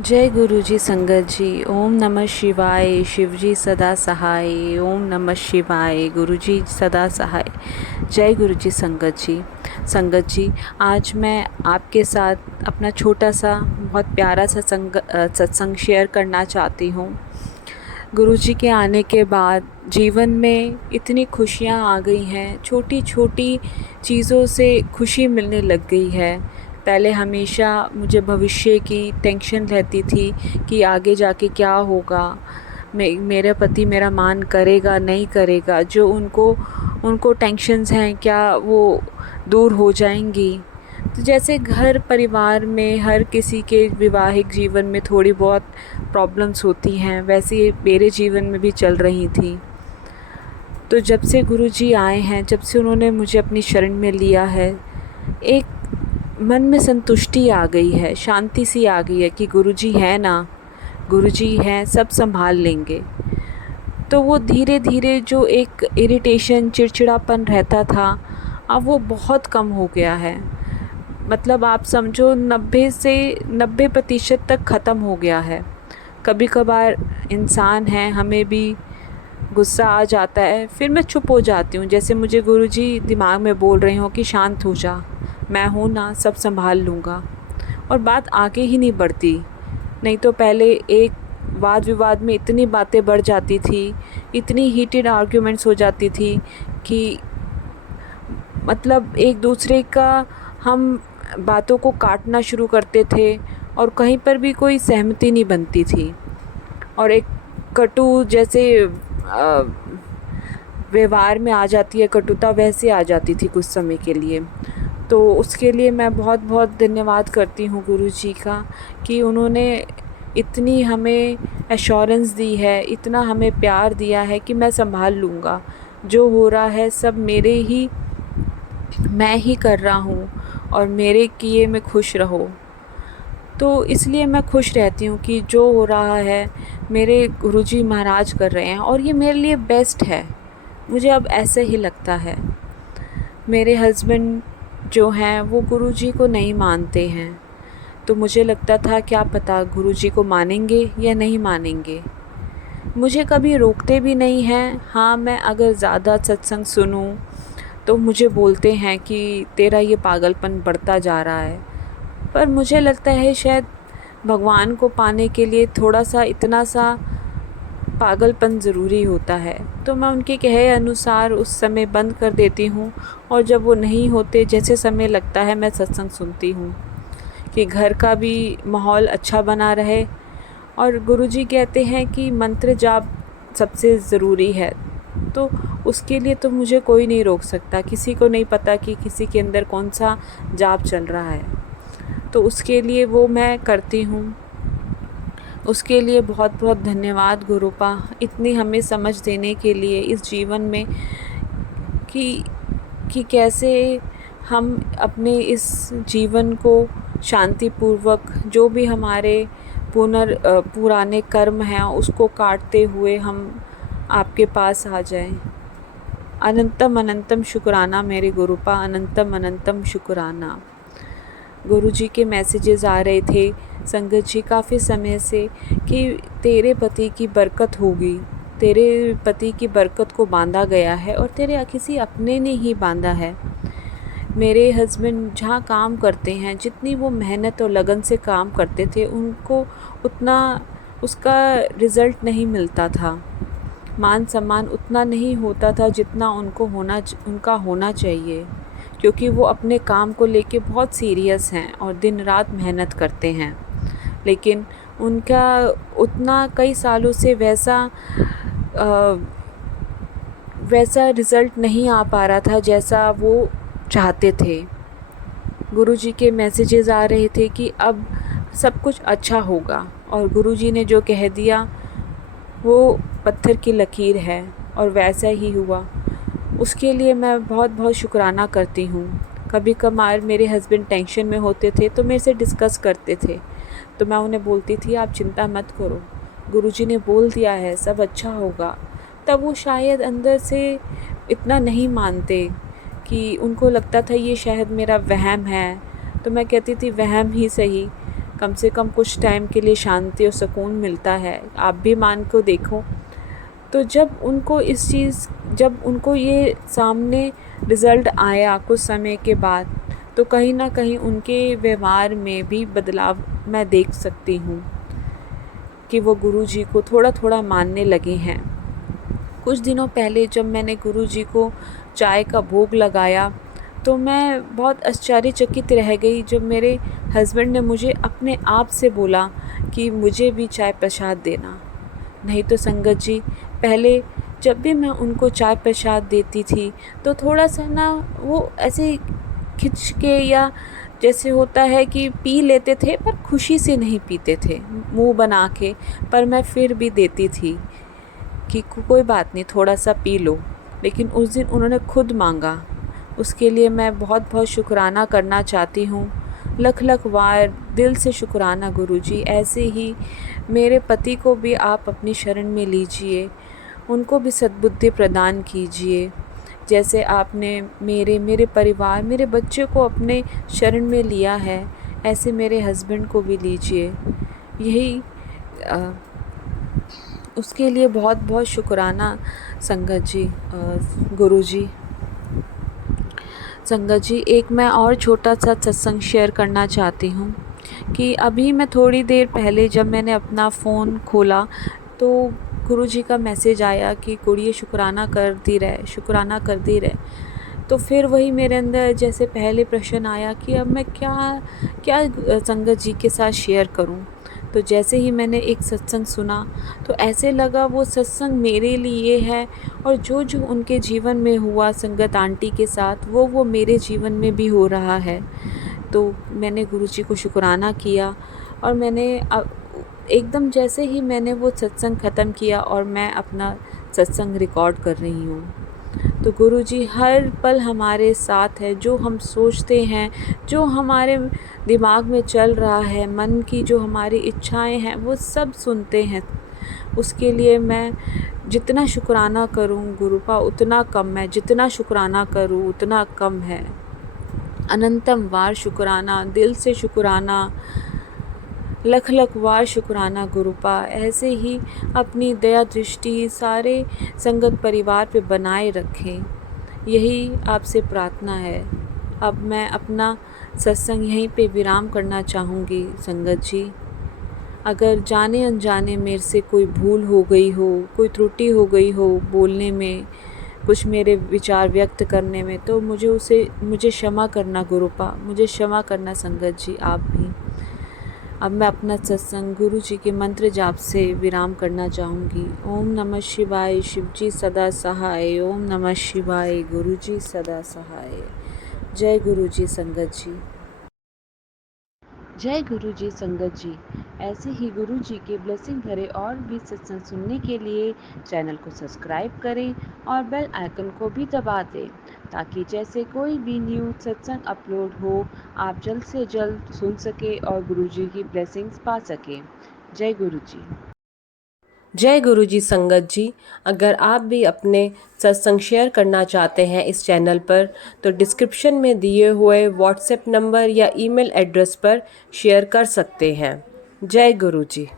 जय गुरु जी संगत जी। ओम नमः शिवाय। शिव जी सदा सहाय। ओम नमः शिवाय। गुरु जी सदा सहाय। जय गुरु जी संगत जी। संगत जी, आज मैं आपके साथ अपना छोटा सा बहुत प्यारा सा सत्संग शेयर करना चाहती हूँ। गुरु जी के आने के बाद जीवन में इतनी खुशियाँ आ गई हैं, छोटी छोटी चीज़ों से खुशी मिलने लग गई है। पहले हमेशा मुझे भविष्य की टेंशन रहती थी कि आगे जाके क्या होगा, मेरा पति मेरा मान करेगा नहीं करेगा, जो उनको उनको टेंशन्स हैं क्या वो दूर हो जाएंगी। तो जैसे घर परिवार में हर किसी के वैवाहिक जीवन में थोड़ी बहुत प्रॉब्लम्स होती हैं, वैसे ही मेरे जीवन में भी चल रही थी। तो जब से गुरुजी आए हैं, जब से उन्होंने मुझे अपनी शरण में लिया है, एक मन में संतुष्टि आ गई है, शांति सी आ गई है कि गुरुजी हैं ना, गुरुजी हैं, सब संभाल लेंगे। तो वो धीरे धीरे जो एक इरिटेशन चिड़चिड़ापन रहता था, अब वो बहुत कम हो गया है। मतलब आप समझो 90% तक ख़त्म हो गया है। कभी कभार इंसान है, हमें भी गुस्सा आ जाता है, फिर मैं चुप हो जाती हूँ। जैसे मुझे गुरुजी दिमाग में बोल रहे हो कि शांत हो जा, मैं हूँ ना, सब संभाल लूँगा, और बात आगे ही नहीं बढ़ती। नहीं तो पहले एक वाद विवाद में इतनी बातें बढ़ जाती थी, इतनी हीटेड आर्ग्यूमेंट्स हो जाती थी कि मतलब एक दूसरे का हम बातों को काटना शुरू करते थे और कहीं पर भी कोई सहमति नहीं बनती थी, और एक कटु जैसे व्यवहार में आ जाती है कटुता, वैसे आ जाती थी कुछ समय के लिए। तो उसके लिए मैं बहुत बहुत धन्यवाद करती हूँ गुरु जी का कि उन्होंने इतनी हमें एश्योरेंस दी है, इतना हमें प्यार दिया है कि मैं संभाल लूँगा, जो हो रहा है सब मेरे ही, मैं ही कर रहा हूँ, और मेरे किए में खुश रहो। तो इसलिए मैं खुश रहती हूँ कि जो हो रहा है मेरे गुरुजी महाराज कर रहे हैं, और ये मेरे लिए बेस्ट है। मुझे अब ऐसे ही लगता है। मेरे हस्बैंड जो हैं वो गुरुजी को नहीं मानते हैं, तो मुझे लगता था क्या पता गुरुजी को मानेंगे या नहीं मानेंगे। मुझे कभी रोकते भी नहीं हैं। हाँ, मैं अगर ज़्यादा सत्संग सुनूं तो मुझे बोलते हैं कि तेरा ये पागलपन बढ़ता जा रहा है। पर मुझे लगता है शायद भगवान को पाने के लिए थोड़ा सा इतना सा पागलपन ज़रूरी होता है। तो मैं उनके कहे अनुसार उस समय बंद कर देती हूँ, और जब वो नहीं होते, जैसे समय लगता है, मैं सत्संग सुनती हूँ कि घर का भी माहौल अच्छा बना रहे। और गुरुजी कहते हैं कि मंत्र जाप सबसे ज़रूरी है, तो उसके लिए तो मुझे कोई नहीं रोक सकता। किसी को नहीं पता कि किसी के अंदर कौन सा जाप चल रहा है, तो उसके लिए वो मैं करती हूँ। उसके लिए बहुत बहुत धन्यवाद गुरुपा, इतनी हमें समझ देने के लिए इस जीवन में कि कैसे हम अपने इस जीवन को शांतिपूर्वक, जो भी हमारे पुराने कर्म हैं उसको काटते हुए हम आपके पास आ जाएं। अनंतम अनंतम शुक्राना मेरे गुरुपा, अनंतम अनंतम शुक्राना। गुरुजी के मैसेजेस आ रहे थे संगत जी काफ़ी समय से कि तेरे पति की बरकत होगी, तेरे पति की बरकत को बांधा गया है, और तेरे किसी अपने ने ही बांधा है। मेरे हस्बैंड जहाँ काम करते हैं, जितनी वो मेहनत और लगन से काम करते थे, उनको उतना उसका रिज़ल्ट नहीं मिलता था। मान सम्मान उतना नहीं होता था जितना उनका होना चाहिए, क्योंकि वो अपने काम को लेके बहुत सीरियस हैं और दिन रात मेहनत करते हैं। लेकिन उनका उतना कई सालों से वैसा रिज़ल्ट नहीं आ पा रहा था जैसा वो चाहते थे। गुरुजी के मैसेजेस आ रहे थे कि अब सब कुछ अच्छा होगा, और गुरुजी ने जो कह दिया वो पत्थर की लकीर है, और वैसा ही हुआ। उसके लिए मैं बहुत बहुत शुक्राना करती हूँ। कभी कभार मेरे हस्बैंड टेंशन में होते थे तो मेरे से डिस्कस करते थे, तो मैं उन्हें बोलती थी आप चिंता मत करो, गुरुजी ने बोल दिया है सब अच्छा होगा। तब वो शायद अंदर से इतना नहीं मानते, कि उनको लगता था ये शायद मेरा वहम है। तो मैं कहती थी वहम ही सही, कम से कम कुछ टाइम के लिए शांति और सुकून मिलता है। आप भी मान को देखो। तो जब उनको ये सामने रिज़ल्ट आया कुछ समय के बाद, तो कहीं न कहीं उनके व्यवहार में भी बदलाव मैं देख सकती हूँ कि वो गुरुजी को थोड़ा-थोड़ा मानने लगे हैं। कुछ दिनों पहले जब मैंने गुरुजी को चाय का भोग लगाया, तो मैं बहुत आश्चर्यचकित रह गई जब मेरे हस्बैंड ने मुझे अपने आप से बोला कि मुझे भी चाय प्रसाद देना। नहीं तो संगत जी, पहले जब भी मैं उनको चाय प्रसाद देती थी तो थोड़ा-सा ना वो ऐसे खिंच के, या जैसे होता है कि पी लेते थे पर खुशी से नहीं पीते थे, मुँह बना के। पर मैं फिर भी देती थी कि कोई बात नहीं, थोड़ा सा पी लो। लेकिन उस दिन उन्होंने खुद मांगा, उसके लिए मैं बहुत बहुत शुक्राना करना चाहती हूँ। लख लख बार दिल से शुक्राना गुरुजी। ऐसे ही मेरे पति को भी आप अपनी शरण में लीजिए, उनको भी सद्बुद्धि प्रदान कीजिए। जैसे आपने मेरे परिवार, मेरे बच्चे को अपने शरण में लिया है, ऐसे मेरे हस्बैंड को भी लीजिए। यही उसके लिए बहुत बहुत शुक्राना संगत जी, गुरुजी। संगत जी, एक मैं और छोटा सा सत्संग शेयर करना चाहती हूँ कि अभी मैं थोड़ी देर पहले जब मैंने अपना फ़ोन खोला तो गुरुजी का मैसेज आया कि कुड़िए शुक्राना करती रहे, शुक्राना करती रहे। तो फिर वही मेरे अंदर जैसे पहले प्रश्न आया कि अब मैं क्या क्या संगत जी के साथ शेयर करूं। तो जैसे ही मैंने एक सत्संग सुना तो ऐसे लगा वो सत्संग मेरे लिए है, और जो जो उनके जीवन में हुआ संगत आंटी के साथ, वो मेरे जीवन में भी हो रहा है। तो मैंने गुरुजी को शुक्राना किया, और मैंने एकदम जैसे ही मैंने वो सत्संग ख़त्म किया और मैं अपना सत्संग रिकॉर्ड कर रही हूँ, तो गुरुजी हर पल हमारे साथ है। जो हम सोचते हैं, जो हमारे दिमाग में चल रहा है, मन की जो हमारी इच्छाएं हैं, वो सब सुनते हैं। उसके लिए मैं जितना शुक्राना करूं गुरुपा उतना कम है, जितना शुक्राना करूं उतना कम है। अनंतम वार शुक्राना, दिल से शुक्राना, लख लख बार शुक्राना गुरुपा। ऐसे ही अपनी दया दृष्टि सारे संगत परिवार पे बनाए रखें, यही आपसे प्रार्थना है। अब मैं अपना सत्संग यहीं पे विराम करना चाहूँगी संगत जी। अगर जाने अनजाने मेरे से कोई भूल हो गई हो, कोई त्रुटि हो गई हो बोलने में, कुछ मेरे विचार व्यक्त करने में, तो मुझे क्षमा करना गुरुपा, मुझे क्षमा करना संगत जी, आप भी। अब मैं अपना सत्संग गुरु जी के मंत्र जाप से विराम करना चाहूँगी। ओम नमः शिवाय, शिव जी सदा सहाय। ओम नमः शिवाय, गुरु जी सदा सहाय। जय गुरु जी संगत जी। जय गुरु जी संगत जी। ऐसे ही गुरु जी के ब्लेसिंग भरे और भी सत्संग सुनने के लिए चैनल को सब्सक्राइब करें और बेल आइकन को भी दबा दें, ताकि जैसे कोई भी न्यू सत्संग अपलोड हो आप जल्द से जल्द सुन सके और गुरु जी की ब्लेसिंग्स पा सके। जय गुरु जी। जय गुरु जी संगत जी। अगर आप भी अपने सत्संग शेयर करना चाहते हैं इस चैनल पर, तो डिस्क्रिप्शन में दिए हुए व्हाट्सएप नंबर या ईमेल एड्रेस पर शेयर कर सकते हैं। जय गुरु जी।